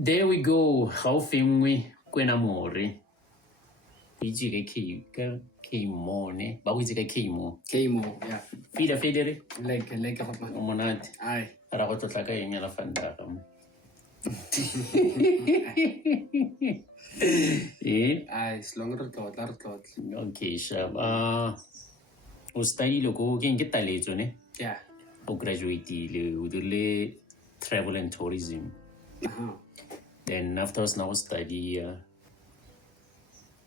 There we go. How fengwe kwena more. Itse ke K-Mone. Ba itse ka K-Mo. K-Mo, yeah. Federe. Like hot O monate. Aye. Ra go tlotla ka eng la fantara. Aye, slonger tlotla. Okay, sharp. O study go ke taletso ne? Yeah. O graduate o dirile travel and tourism. Then after now study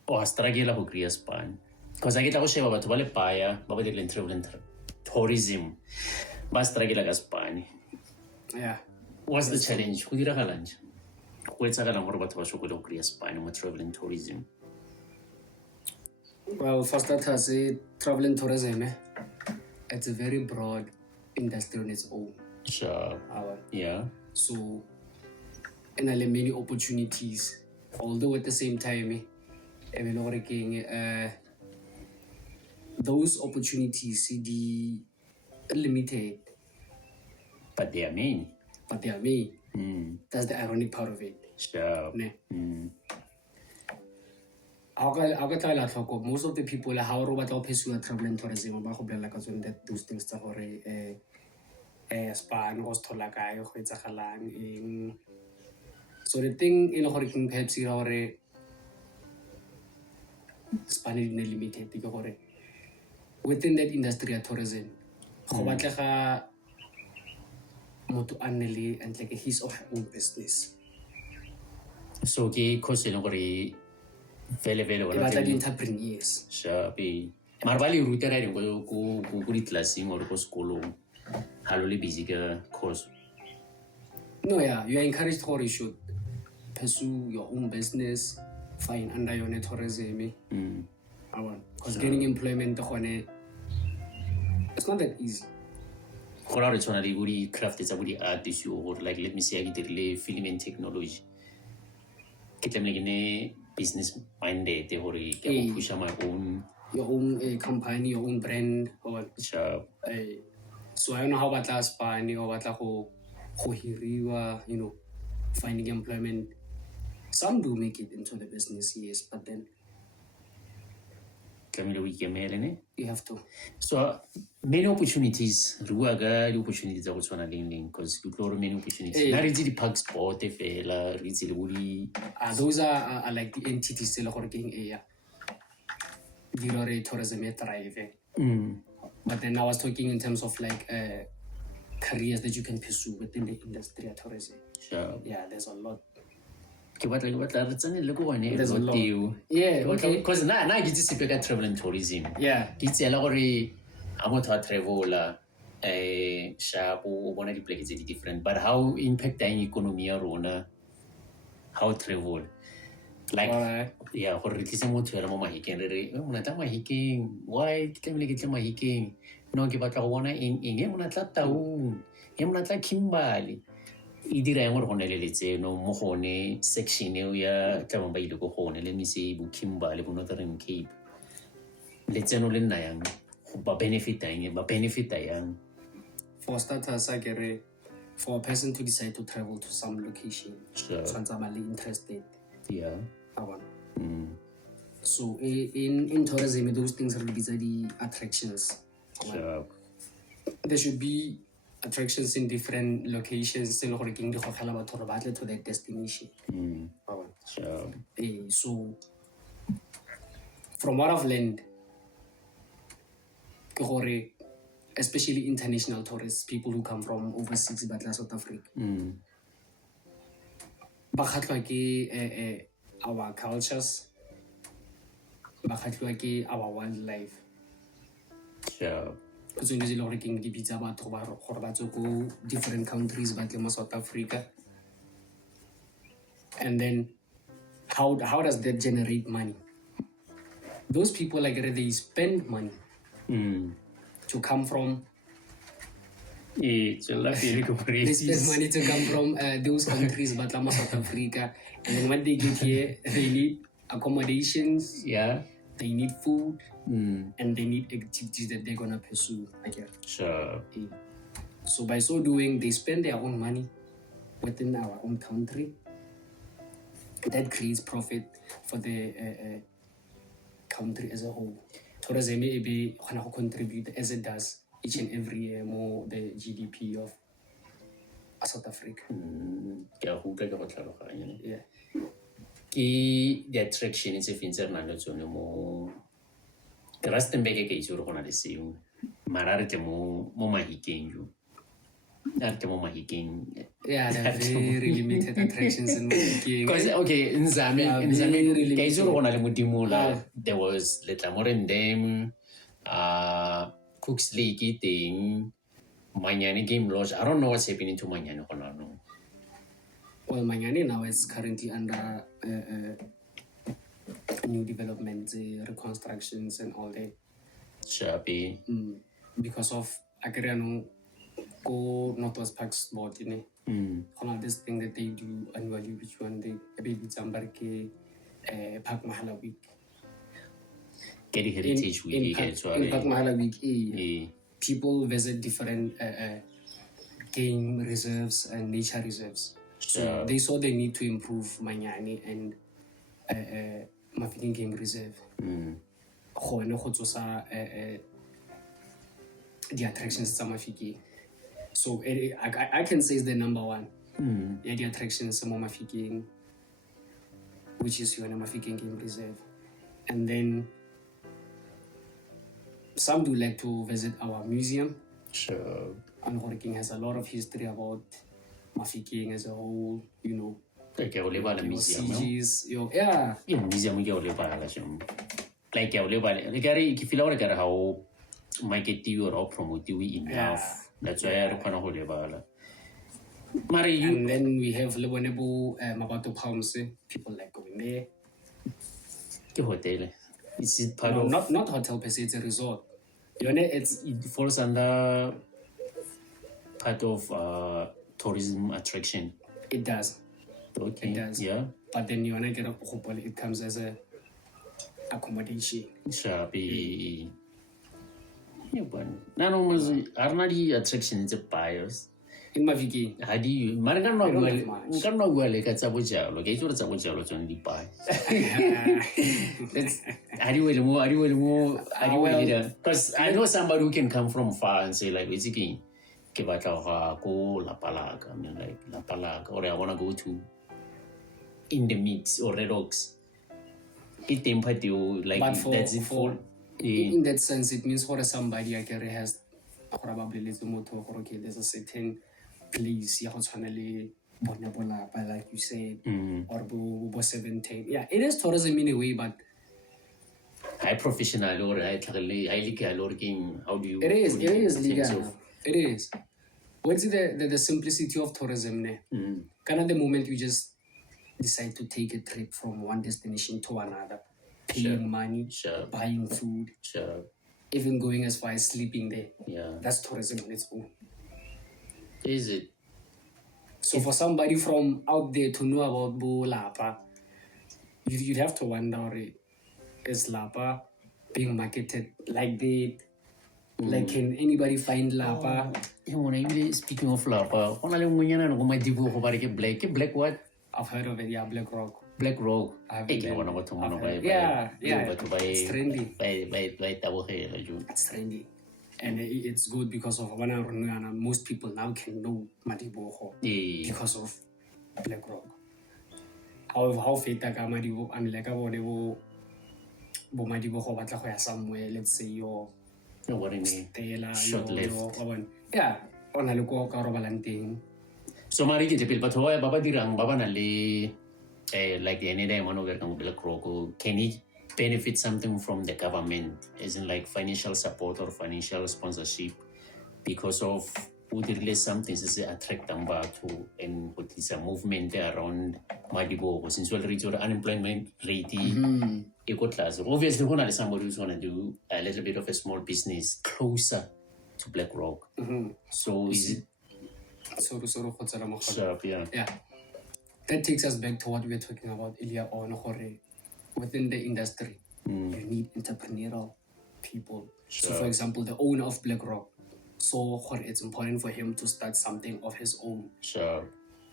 I struggle go create Spain. Because I get go sheba batho ba le paya ba ba dirileng travel and tourism. Ba struggle ka Spain. Yeah. What's the challenge? Go diragalang? Go etsagalang gore batho ba shokole go create Spain mo travel and tourism? Well, for starters, travel and tourism, it's a very broad industry on its own. Sure. Yeah. So, and there are many opportunities. Although at the same time, those opportunities are limited. But they are many. That's the ironic part of it. Sure. Most of the people how robot pursue travel and tourism that those things Spain was so the thing in Hurricane perhaps Spain is limited because within that industry of tourism and like his or her own business. So cause vele About the entrepreneurs. Sure. Mar ba le ruta ra go ditlaseng or go sekolong. Halo le busy ka course. No, yeah, you are encouraged to you should pursue your own business, find under your tourism. Because getting employment it's not that easy. Go re tsona le go di craft tsa go di artists or like let me say I dirile film and technology. Ke tlamele ke ne business minded gore ke go push your own company, your own brand Sure. So I don't know how batla Spain or batla go hiriwa, finding employment. Some do make it into the business, yes, but then you have to. So many opportunities. Ruaga the opportunities are also link because you know many opportunities. Not really the park sport those are like the entities still working area. Tourism drive. But then I was talking in terms of like careers that you can pursue within the industry of tourism. Sure. Yeah, there's a lot. There's a lot. Yeah, okay. Because now I get to see travel and tourism. Yeah. It's a lot of travel sharp or one of the places is different. But how impact the economy or how travel? Like yeah, for reason mo tswela mo mahikeng re mona tla mahikeng why ke tlamele ke tla mahikeng no ke batla go bona eng mona tla taung mona tla Kimberley e dira eng gore go ne le letseno mo gone section eo ya tla ba ile go gone let me say bo Kimberley bo Northern Cape letseno le nna yang ba benefit yang For starters for a person to decide to travel to some location sounds really interested. Yeah. So in tourism, those things are the attractions. Sure. There should be attractions in different locations to that destination. Sure. So from what I've learned, especially international tourists, people who come from overseas but South Africa. Our cultures, our wildlife. Sure. Because go different countries but South Africa. And then how does that generate money? Those people they spend money to come from they spend money to come from those countries but South Africa, and then when they get here they need accommodations, they need food, and they need activities that they're gonna pursue. Sure. So by so doing they spend their own money within our own country, that creates profit for the country as a whole. Tourism maybe contribute as it does each and every year more the GDP of South Africa. Yeah. The attraction is if inser na le tsone mo Rustenburg ke itse go na le seo mara re mo Mahikeng jo arte mo Mahikeng yeah there are very limited attractions in Mahikeng because okay in Zambia ke itse go na le modimo la there was Little Moren Dam Cooks Lake teng Manyane Game Lodge. I don't know what's happening to Manyane gona no. Well, Manyane now is currently under new developments, reconstructions and all that. Sharpie. Because of Agriano go Northwest Park sport, you know. This thing that they do annually, which one they baby Zambarke Park Mahala Week. Get the heritage week in Park Mahala Week, people visit different game reserves and nature reserves. So they saw the need to improve Manyane and Mafikeng Game Reserve. The attractions to Mafikeng. So I can say it's the number one. Yeah, the attractions to Mafikeng, which is your Mafikeng Game Reserve. And then some do like to visit our museum. Sure. And Mafikeng has a lot of history about Mafikeng as a whole, you know. Like I will live at a museum. Yeah. In museum, you will live at a like I will live at if you like how market you or promote you enough. That's why I can't hold it. And then we have Lebanese Mabato Palms. People like going there. The hotel. Is it part no, of not hotel per se, it's a resort. You know, it falls under part of tourism attraction. It does. Okay. It does. Yeah. But then you wanna get a hopefully it comes as a accommodation. Sure. Yeah, but no, are not the attractions of buyers. In Mafikeng. How do you? Marga no go like at Sabujalo. Okay, so it's Sabujalo to only buy. How do you more? Because I know somebody who can come from far and say like basically, go La Palaga. I mean like La Palaga, or I wanna go to in the mix or Red Rocks. It tempered you like that's it for. In that sense, it means for somebody I can has probably little motor. Okay, there's a certain place like you said, or bo 17. Yeah, it is tourism in a way, but high professional or highly working. How do you? It is legal. It is. What's the simplicity of tourism? Kind of the moment you just decide to take a trip from one destination to another, paying money, buying food, even going as far as sleeping there. Yeah, that's tourism on its own. Is it? So for somebody from out there to know about Bo Lapa, you'd have to wonder, is Lapa being marketed like that? Like, can anybody find Lapa? Speaking of Lapa, black what? I've heard of it, yeah, Black Rock. Black Rock. Yeah, it's trendy. It's trendy. And it's good because of most people now can know Madiboho because of Black Rock. However, how feta ka Madibo, I mean, like I want to bo Madiboho batla somewhere, let's say your short-lived. Yeah, on a local caravan. So mari ke jepil but hoy baba dirang baba nali like the any day mano verkang Black Rock can he benefit something from the government as in like financial support or financial sponsorship because of would release something to attract them back to and put this movement around Madibo since well reach unemployment rate equal class obviously somebody who's gonna do a little bit of a small business closer to Black Rock. So is it yeah. That takes us back to what we were talking about earlier on. Within the industry, you need entrepreneurial people. So, for example, the owner of Black Rock, so it's important for him to start something of his own.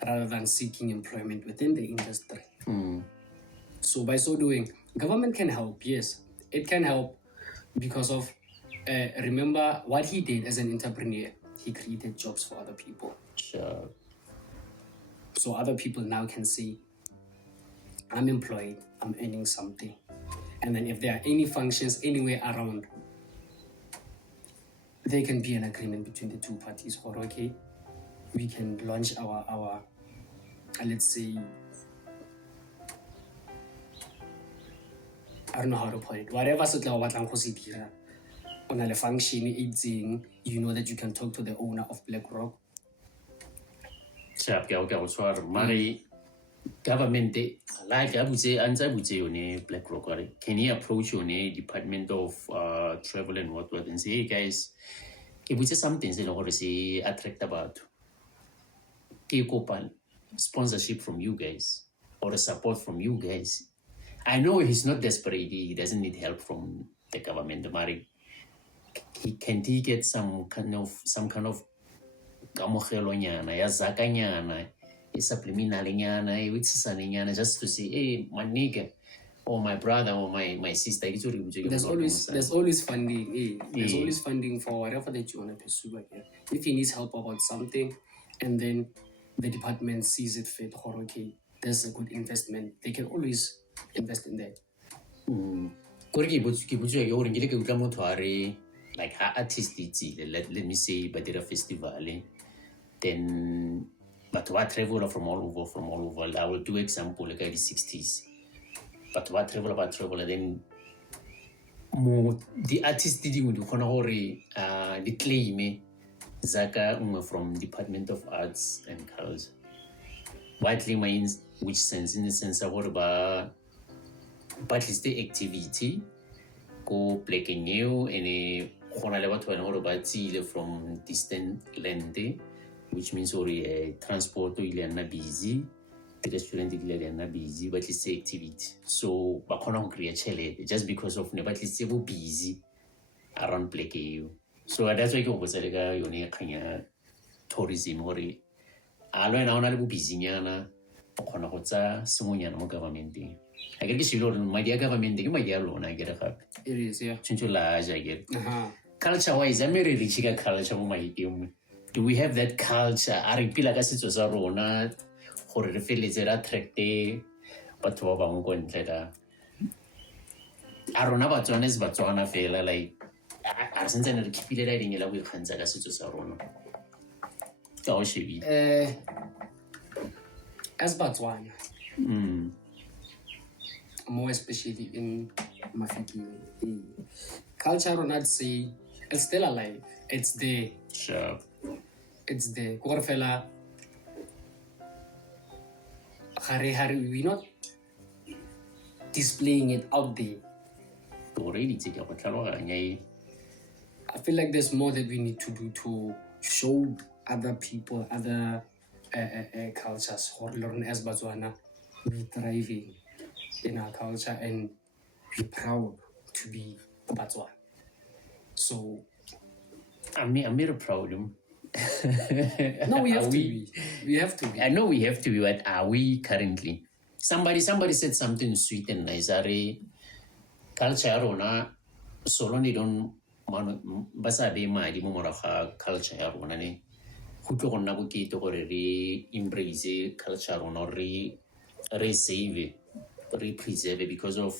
rather than seeking employment within the industry. So by so doing, government can help. Yes, it can help because of, remember what he did as an entrepreneur. He created jobs for other people. Sure. So other people now can say, I'm employed, I'm earning something. And then if there are any functions anywhere around, there can be an agreement between the two parties, or okay, we can launch our let's say, I don't know how to put it, whatever se tla o batlang go se dira, o na le function e itseng, you know that you can talk to the owner of BlackRock. Sharp, ke a go tshwara. Mare government like a butse yone BlackRock, can he approach yone Department of Travel and what and say, hey guys, ke butse something se le gore se attract batho, ke kopa sponsorship from you guys or support from you guys. I know he's not desperate, he doesn't need help from the government, Mari. Can he get some kind of kamogelo nyana ya zaka nyana, a subliminal nyana, which is nyana, just to say, hey, my nigga, or my brother, or my sister. There's always funding. There's always funding for whatever that you want to pursue again. If he needs help about something, and then the department sees it fit, or okay, there's a good investment, they can always invest in that. Like artist, let me say, but a festival, then but what travel from all over. I will do example like the 60s. But what travel, then more the artist did you the claim Zaka from Department of Arts and Culture. What means which sense? In the sense of what but it's the activity go play new and a from distant land, which means transport to busy, the restaurant is busy, but it's the activity. So we create just because of but it's busy around play. So that's why you say tourism or alo na ona le busy nyana o khona go tsa sengonyana mo government. I guess you don't my government, you might get alone, I get a It is, yeah. Large, I get. Culture wise, I'm very rich culture. Do we have that culture? I repeat, like I said, was a rona or the feel is attractive, but to our own going to I don't know about Johannes, but Johanna feel like I since I keep it in a week, Hans, I guess it was a rona. How should be? As Botswana. More especially in Mafiki. Culture, or not say, it's still alive. It's there. Sure. It's there. Korfela. We're not displaying it out there. I feel like there's more that we need to do to show other people, other cultures, or learn as Botswana, we're thriving in our culture and we're proud to be Botswana. So I'm very proud. No, we have to be. We have to be. I know we have to be, but are we currently? Somebody said something sweet and nice. Culture rona solo ni don basa be madi mo moraga culture ya rona ne go tlo go nna bokete gore re embrace culture rona re save re preserve because of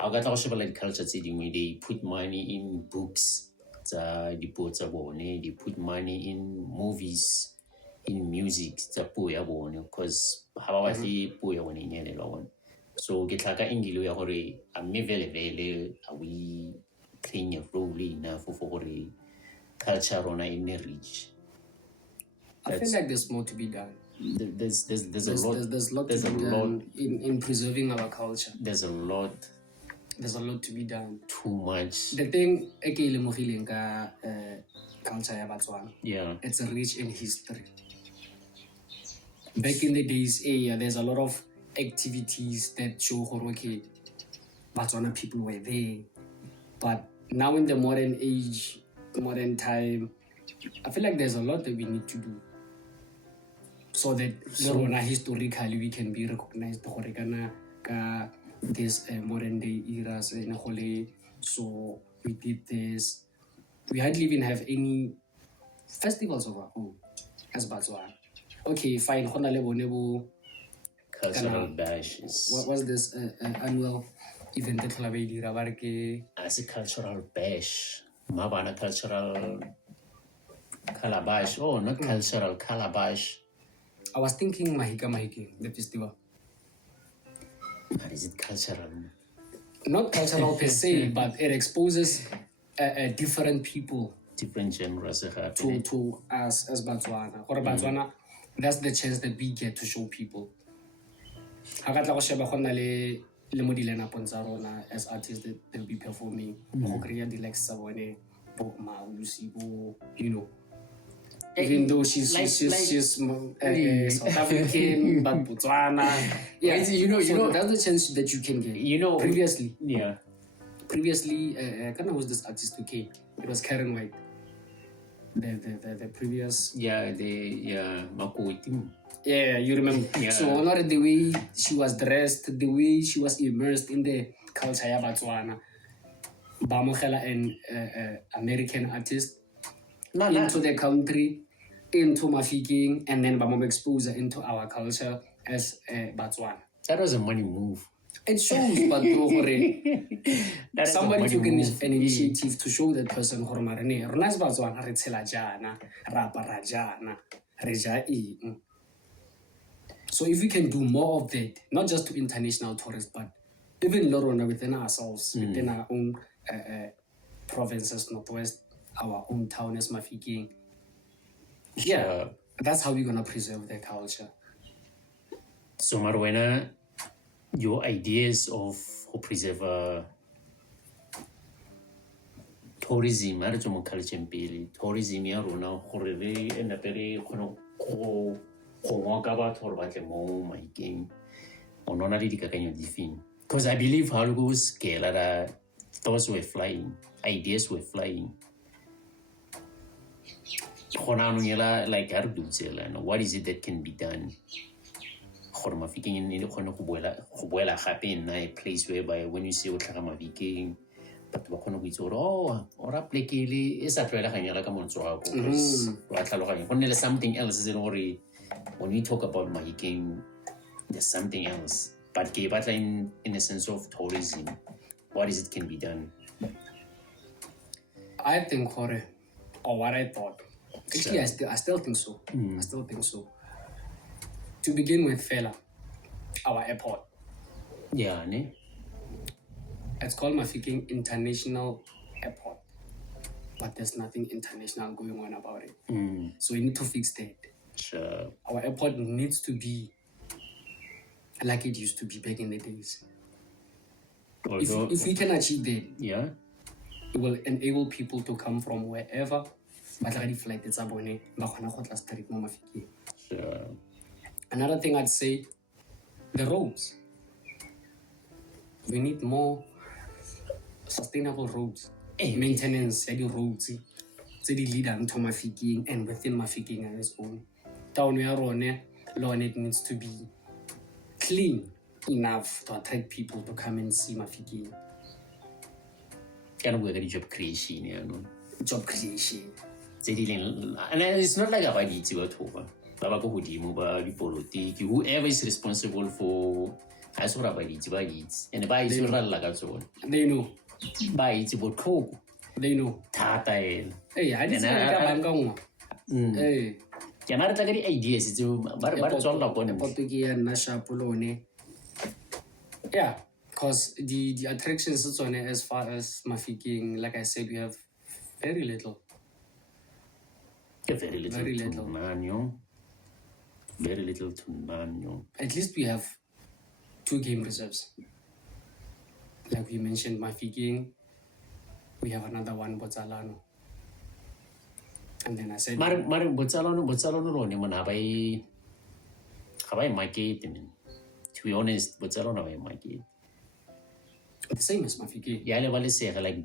I got to sheba like culture tse dingwe they put money in books tsa dipuo tsa bone, they put money in movies, in music tsa puo ya bone because ha ba batle puo ya bone inyelela bone. So ke tlaka engile ya gore a mme vele are we playing a role enough for gore culture rona in rich. I feel like there's more to be done. There's a lot to be done in preserving our culture. There's a lot to be done. Too much. The thing e ke lemogileng ka culture ya Botswana. Yeah. It's rich in history. Back in the days, there's a lot of activities that show okay, Botswana people were there. But now in the modern age, modern time, I feel like there's a lot that we need to do. so that historically we can be recognized ka this modern day eras. So we did this. We hardly even have any festivals of our own as Botswana. Okay, fine. Cultural bashes. What was this annual event as a cultural bash? Mabana cultural calabash. Oh, not cultural calabash. I was thinking Mahika, the festival. But is it cultural? Not cultural per se, but it exposes different people, different genres to us as Botswana. Or Botswana, that's the chance that we get to show people. As artists that they'll be performing, you know. Even though she's South African, but Botswana, yeah, that's the chance that you can get. Previously, I can't know who's this artist who came. It was Karen White. The previous, Makuitim. Yeah, you remember. Yeah. So not the way she was dressed, the way she was immersed in the culture of Botswana. Bamogela an American artist into the country, into Mafikeng, and then Bamom expose her into our culture as Botswana. That was a money move. It shows, but somebody took an initiative to show that person so if we can do more of that, not just to international tourists, but even Lorona within ourselves, within our own provinces, Northwest, our own town as Mafikeng. Yeah, that's how we're going to preserve their culture. So Marwena, your ideas of how preserve tourism, tourism ya rona gore re enda pere kgono go ngoka batho gore ba tle mo Mafikeng ona le dikakanyo difeng, because I believe how it goes scale thoughts were flying, ideas were flying. Like what is it that can be done? A place whereby when you say Mafikeng, but something else when we talk about Mafikeng, there's something else. But in a sense of tourism, what is it can be done? I think or what I thought. Actually, I still think so. I still think so. To begin with, fella, our airport. Yeah, ne? It's called Mafikeng International Airport, but there's nothing international going on about it. So we need to fix that. Sure. Our airport needs to be like it used to be back in the days. If we can achieve that, yeah, it will enable people to come from wherever. Sure. Another thing I'd say, the roads. We need more sustainable roads. Maintenance of the roads. So they lead to Mafikeng and within Mafikeng on its own. Town we are on, it needs to be clean enough to attract people to come and see Mafikeng. Can we get job creation? Job creation. And it's not like about it whoever is responsible for and they know. They know. Hey, I didn't say hey. Ideas yeah, because the attractions is on it as far as Mafikeng, like I said, we have very little. Very little to none. At least we have 2 game reserves. Like we mentioned, Mafikeng. We have another one, Botsalano. And then I said, Botsalano, have I market? To be honest, Botsalano have I market. The same as Mafikeng. Yeah, I say like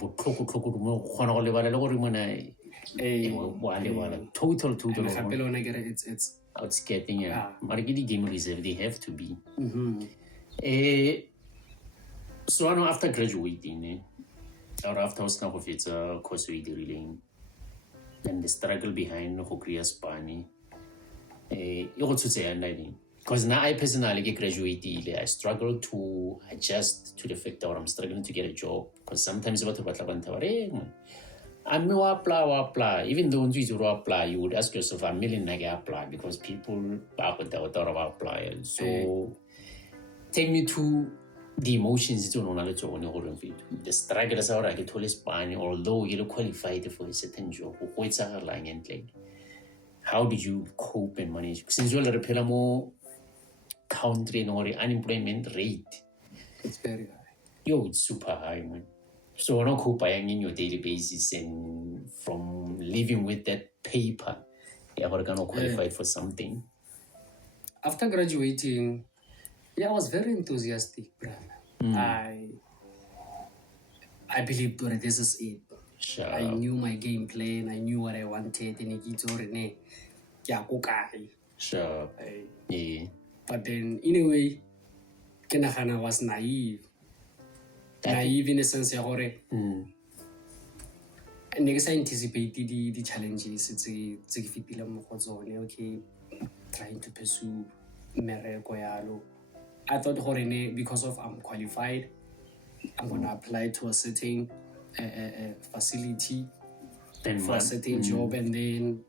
total. It's outskirting marikidi game reserve, they have to be. So I know after graduating, or after I was now of it's a course we dealing, and the struggle behind who creates Spani. You want to say because now I personally get graduated, I struggle to adjust to the fact that I'm struggling to get a job. Because sometimes what I'm no apply. Even though you apply, you would ask yourself, I'm million like apply because people thought of apply. So take me to the emotions you know the struggles are like a Spain, although you're qualified for a certain job, what's a line and like how did you cope and manage? Since you're a more country or unemployment rate, it's very high. It's super high, man. So I'm not coping in your daily basis and from living with that paper, you're gonna qualified for something. After graduating, I was very enthusiastic, bro. I believed that this is it. Sure. I knew my game plan. I knew what I wanted. Sure. Yeah. But then, in a way, I was naive. Naive in a sense, I anticipated the challenges. It's okay, trying to pursue mereko. I thought because of I'm qualified, I'm gonna apply to a certain facility for a certain job, and then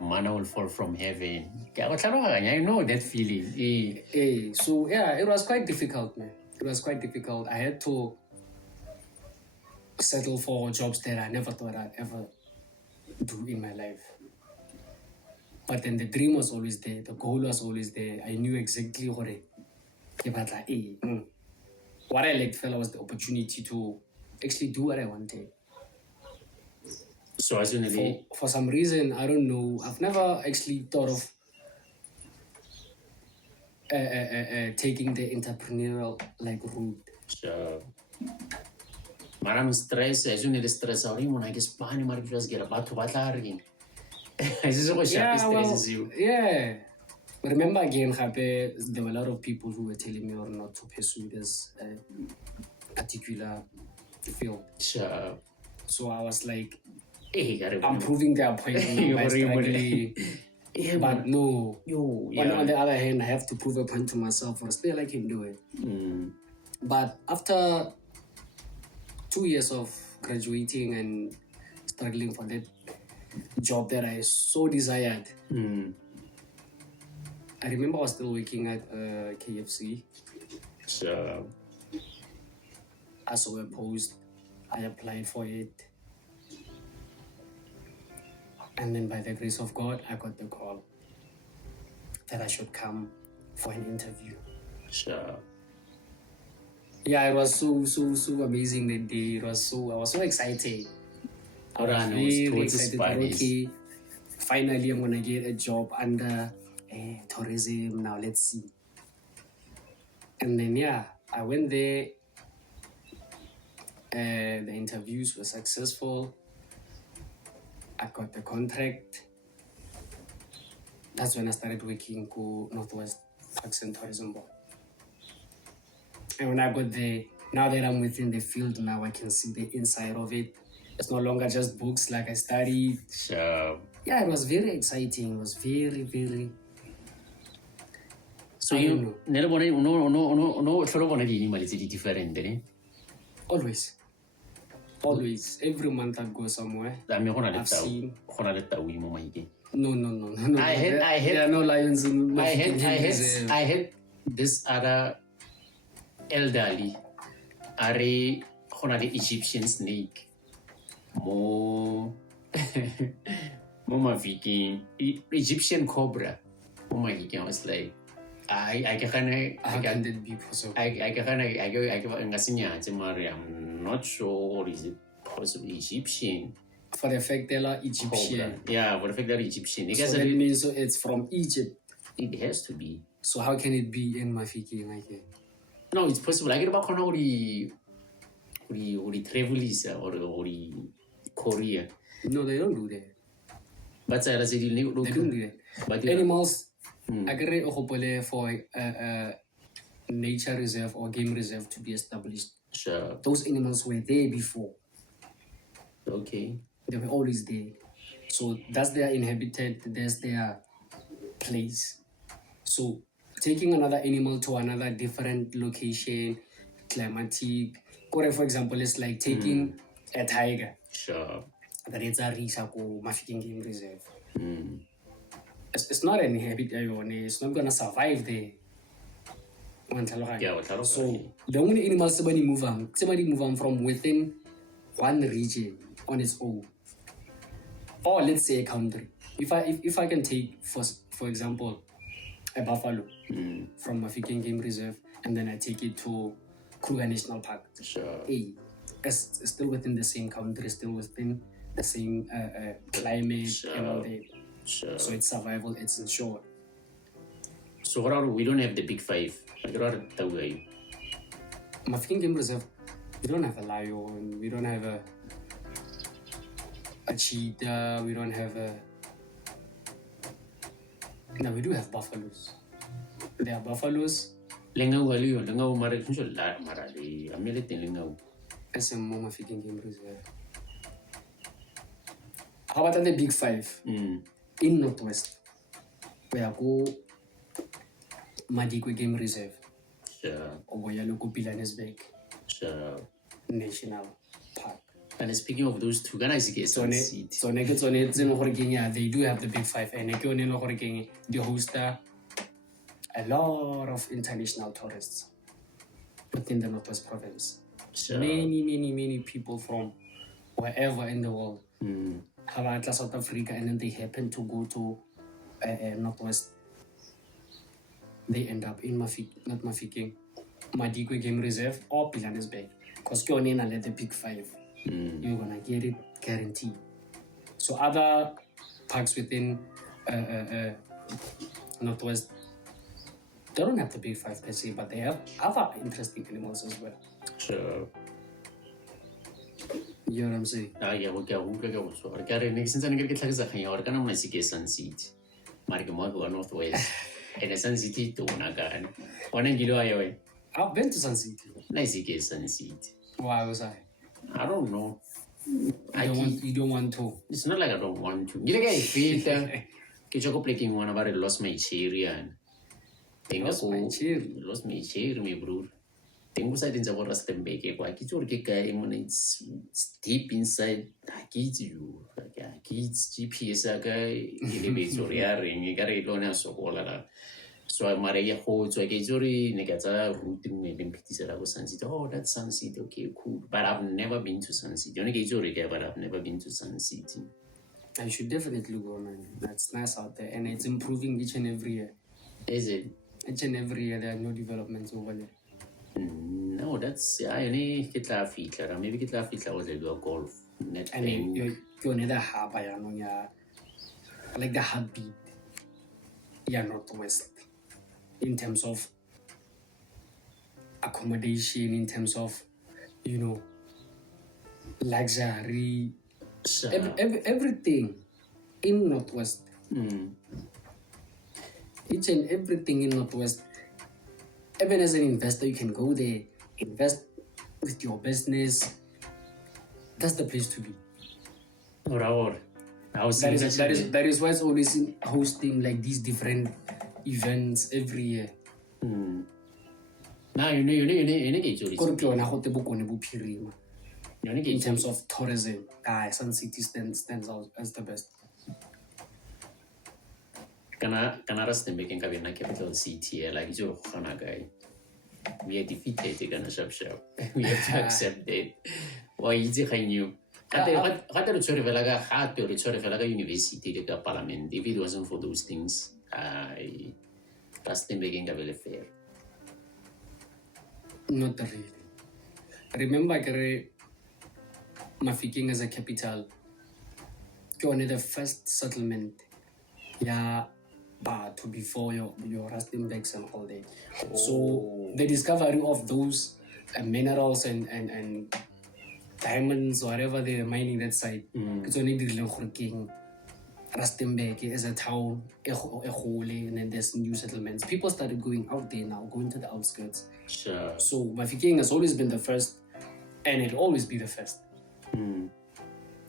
manna will fall from heaven. I know that feeling. So it was quite difficult, man. It was quite difficult. I had to settle for jobs that I never thought I'd ever do in my life. But then the dream was always there. The goal was always there. I knew exactly what I lacked fella was the opportunity to actually do what I wanted. So as for some reason, I don't know, I've never actually thought of taking the entrepreneurial route. Sure. Maram stress, as you need to stress out him when I guess Pani Mark just get about to Batlaring. This is what stresses you. Yeah. But remember again, there were a lot of people who were telling me or not to pursue this particular field. Sure. So I was like, hey, I'm proving their point by struggling. But no. On the other hand, I have to prove a point to myself or still I can do it. But after 2 years of graduating and struggling for that job that I so desired, I remember I was still working at KFC. Sure. I saw a post, I applied for it. And then by the grace of God, I got the call that I should come for an interview. Sure. Yeah, it was so amazing that day. I was so excited. I was very excited that, okay, finally I'm gonna get a job under tourism. Now let's see. And then I went there. The interviews were successful. I got the contract. That's when I started working for Northwest Parks and Tourism Board. And when I got there, now that I'm within the field, now I can see the inside of it. It's no longer just books like I studied. Sure. Yeah, it was very exciting. It was very, very. So you never want to different, Always. Every month I go somewhere. I've seen. No. I had no lions in my I had this other elderly are the Egyptian snake. More Egyptian cobra. I was like, how can that be possible? I'm not sure is it possible Egyptian. For the fact they're Egyptian. Cobra. Yeah, for the fact they're Egyptian. So that means it's from Egypt. It has to be. So how can it be in Mafiki like that? No, it's possible. I get about the travelers or Korea. No, they don't do that. But I said they don't do that. But Animals, I agree for a nature reserve or game reserve to be established. Sure. Those animals were there before. Okay. They were always there. So that's their inhabitant, that's their place. So taking another animal to another different location, climatic, or for example, it's like taking a tiger. Sure. That it's a Mafikeng Game Reserve. It's not an habitat, it's not gonna survive there. So the only animals somebody move on from within one region on its own. Or let's say a country. If I can take for example a buffalo from Mafikeng Game Reserve and then I take it to Kruger National Park. Sure. It's still within the same country, still within the same climate and all that. Sure. So it's survival, it's ensured. So we don't have the big five. Mafikeng Game Reserve, we don't have a lion, we don't have a cheetah, we don't have no, we do have buffaloes. There are buffaloes. As a Mafikeng Game Reserve. How about the big five? In Northwest, we are go Madikwe Game Reserve. Sure. Oboyaloko Pilanesberg. Sure. National Park. And speaking of those two, can I see some seat? So they do have the big five, and they host a lot of international tourists within the Northwest Province. Sure. Many people from wherever in the world have South Africa, and then they happen to go to Northwest. They end up in Mafikeng, Madikwe Game Reserve or Pilanesberg, because you're in the big five. You're gonna get it guaranteed. So other parks within Northwest, they don't have the big five per se, but they have other interesting animals as well. Sure. You know what I'm saying? Yeah, okay. Since I get like a can I see Sun City? Marigomago Northwest. And a Sun City to Nagan. I've been to Sun City. Nice Sun City. Why was I? I don't know. You don't want to. It's not like I don't want to. You I feel that I'm playing one about lost my chair and lost my chair, my bro. Tengo side in the water stem bake. It's deep inside. Kids you. Kids GPS elevator ring. You got it on so all. So I'm Maria Ho, so I get Zuri, Negata, routing maybe Sun City. Oh, that's Sun City, okay, cool. But I've never been to Sun City. Only get Zuri, but I've never been to Sun City. I should definitely go, man. That's nice out there, and it's improving each and every year. Is it? Each and every year, there are new developments over there. No, that's maybe get la fit was a golf. I mean, you're neither harbor, like the heartbeat. Yeah, Northwest. In terms of accommodation, in terms of, luxury, everything in Northwest. Each and everything in Northwest. Even as an investor, you can go there, invest with your business. That's the place to be. That is why it's always hosting like these different events every year. Now you in terms of tourism, Sun City stands out as the best. Canada is making a capital city like guy. We are defeated, gonna shop. We have to accept that. Why is it new? Had to university like a parliament. If it wasn't for those things, that's the making a very fair. Not really. Remember, Mafikeng as a capital. Only the first settlement. Yeah. But before your Rustenburgs and all that. So the discovery of those minerals and diamonds, whatever they're mining that side, it's only the Rustenburg as a town, and then there's new settlements. People started going out there now, going to the outskirts. Sure. So Mafikeng has always been the first, and it'll always be the first.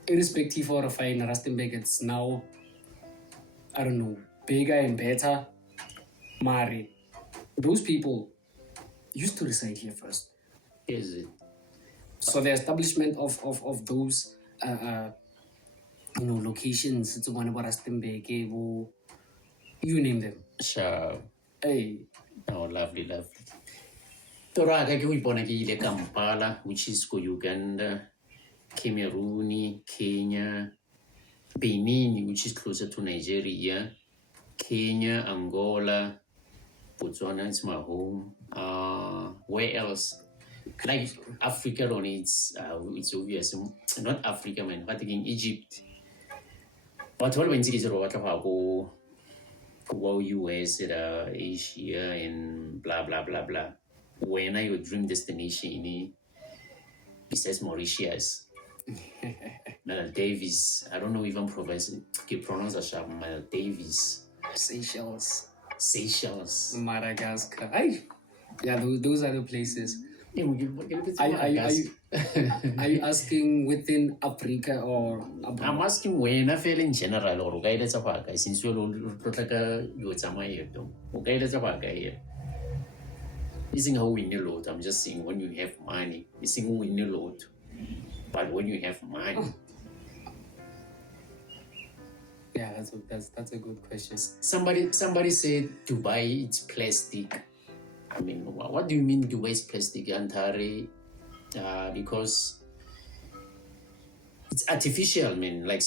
Irrespective of fine Rustenburg, it's now, I don't know, bigger and better. Mari, those people used to reside here first. Is it? So the establishment of those locations, it's one about Rustenburg, you name them. Sure. Hey. Oh, lovely. Toraka ke o ipona ke ile Kampala, which is go Uganda, Cameroon, Kenya, Benin, which is closer to Nigeria, Kenya, Angola, Botswana, it's my home. Where else? Like Africa, it's obvious. Not Africa, man. But again, Egypt. But all when it's go US, Asia, and blah blah blah blah. When are your dream destination? Besides Mauritius, Maldives. I don't know if I'm pronouncing as Maldives. Seychelles. Madagascar. Yeah, those are the places. Are you asking within Africa or abroad? I'm asking when I feel in general or okay, that's a guy. Since you're like you okay, that's a guy. Isn't how we need a lot. I'm just saying when you have money, isn't how we need a lot. But when you have money. Yeah, that's a good question. Somebody said Dubai it's plastic. I mean, what do you mean Dubai is plastic, Antari? Because it's artificial, man. Like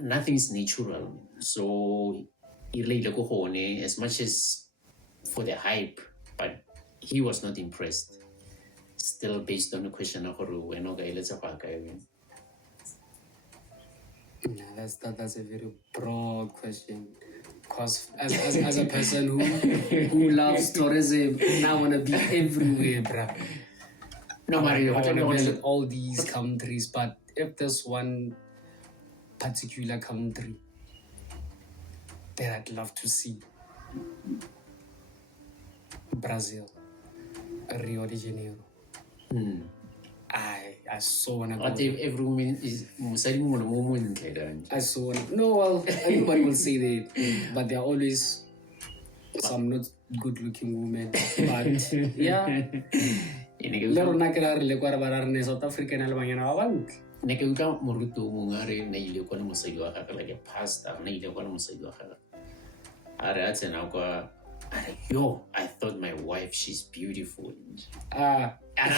nothing is natural. So as much as for the hype, but he was not impressed. Still based on the question of yeah, that's a very broad question. Because as a person who loves tourism, I want to be everywhere, bruh. No matter I want to visit all these countries, but if there's one particular country that I'd love to see, Brazil, Rio de Janeiro. I so want to go. But if everyone is I so want. No, well, everybody will say that, but there are always some not good-looking women. But yeah, South African ne ke utlwa moruti mongwe a re na ile kwa le mosadi wa gagwe like a pastor na ile kwa le mosadi wa gagwe a re a tsena kwa a re yo I thought my wife she's beautiful but kana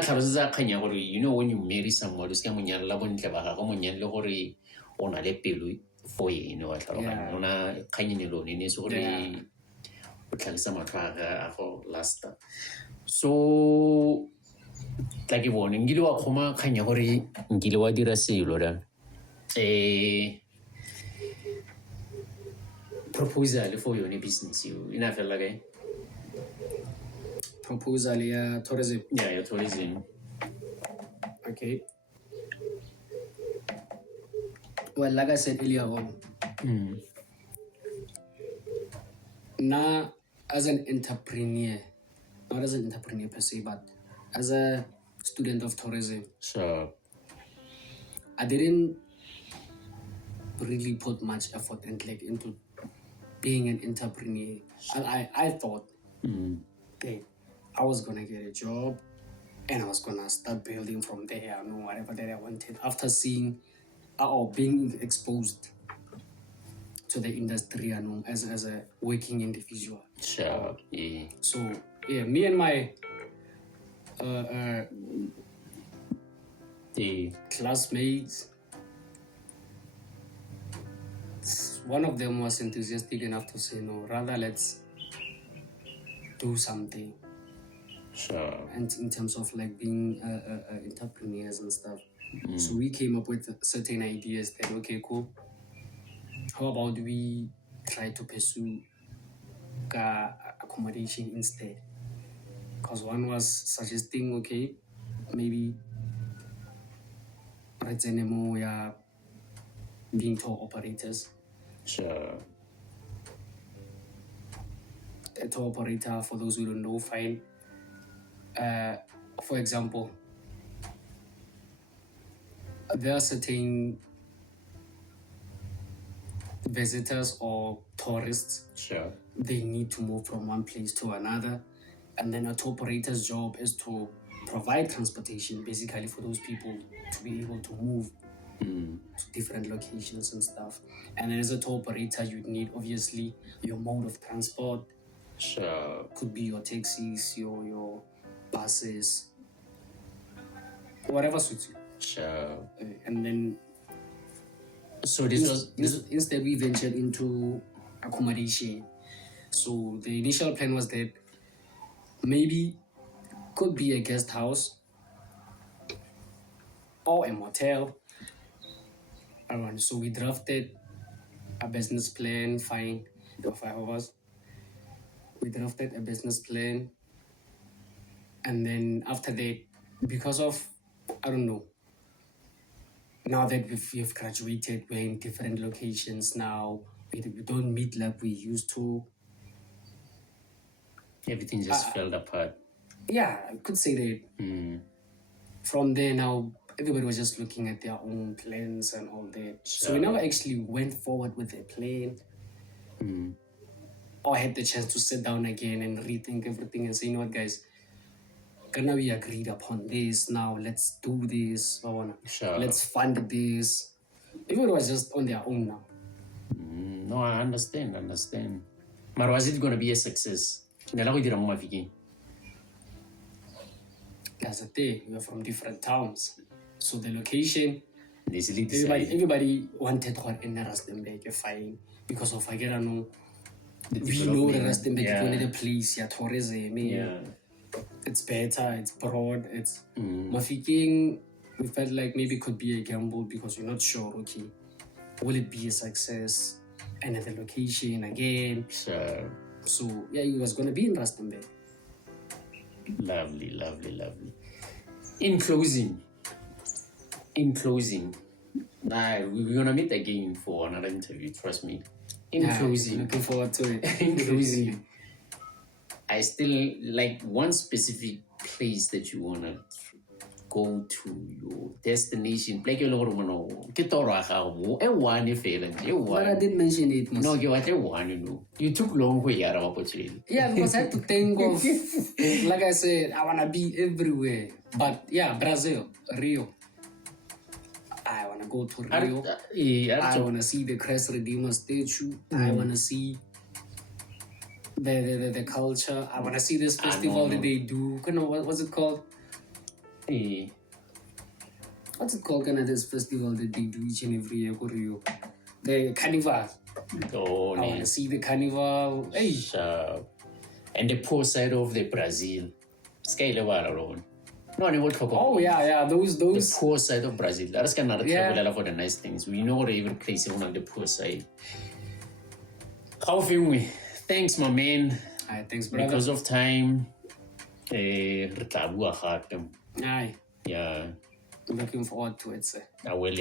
tlhalosetsa kgang ya gore you know when you marry someone o se ka monyalela bontle ba gagwe monyalele gore o na le pelo for ene wa tlhaloganya ona kgang ene lone ne se gore o tlhagisa matlho a go lasta. So like ke bone nkile wa kgoma kgang ya gore nkile wa dira selo da proposal for your business you ina fela kae proposal ya tourism. Yeah, your tourism. Okay. Well, like I said earlier on, now as an entrepreneur, not as an entrepreneur per se, but as a student of tourism, Sure. I didn't really put much effort and like into being an entrepreneur. I thought that I was gonna get a job and I was gonna start building from there, you know, whatever that I wanted after seeing or being exposed to the industry, you know, as a working individual. Sure. Yeah. So yeah, me and my The classmates, one of them was enthusiastic enough to say, no, rather let's do something. sure. And in terms of like being entrepreneurs and stuff. So we came up with certain ideas that, okay, cool. How about we try to pursue accommodation instead? Because one was suggesting, okay, maybe being tour operators. Sure. A tour operator, for those who don't know, fine. For example, there are certain visitors or tourists. Sure. They need to move from one place to another. And then a tour operator's job is to provide transportation, basically, for those people to be able to move to different locations and stuff. And then as a tour operator, you'd need, obviously, your mode of transport. Sure. Could be your taxis, your buses, whatever suits you. Sure. And then so instead we ventured into accommodation. So the initial plan was that maybe could be a guest house or a motel. So we drafted a business plan, fine, the 5 of us. We drafted a business plan. And then after that, because of, I don't know, now that we've graduated, we're in different locations now. We don't meet like we used to. Everything just fell apart. Yeah, I could say that. From there now, everybody was just looking at their own plans and all that. Sure. So we never actually went forward with a plan. Or had the chance to sit down again and rethink everything and say, you know what, guys, now we agreed upon this. Now let's do this. Sure. Let's fund this. Everyone was just on their own now. No, I understand. But was it going to be a success? That's the thing. We were from different towns. So the location, Everybody. everybody wanted to in Rustenburg, fine. Because of, I don't know, we know the Rustenburg is one of the place, tourism. Yeah. It's better, it's broad, it's Mafikeng. We felt like maybe it could be a gamble because we're not sure, okay, will it be a success? And at the location again. Sure. So yeah, it was gonna be in Rustenburg. Lovely. In closing, we're gonna meet again for another interview, trust me. In closing, looking forward to it. In closing, I still like one specific place that you wanna go to, your destination. Like you But I did mention it. No, you what one, you took long way out of opportunity. Yeah, because I had to think of, like I said, I wanna be everywhere. But yeah, Brazil, Rio. I wanna go to Rio. I wanna see the Christ Redeemer statue. I wanna see the culture. I wanna see this festival that they do. What's it called? What's it called? This festival that they do each and every year for Rio. The carnival. Oh, I wanna see the carnival. Hey. And the poor side of the Brazil. Oh yeah, those. The poor side of Brazil. That's kind of travel for the nice things. We know every place on the poor side. How feel we? Thanks, my man. Thanks, brother. Because of time, Aye. yeah. Looking forward to it, sir. I will.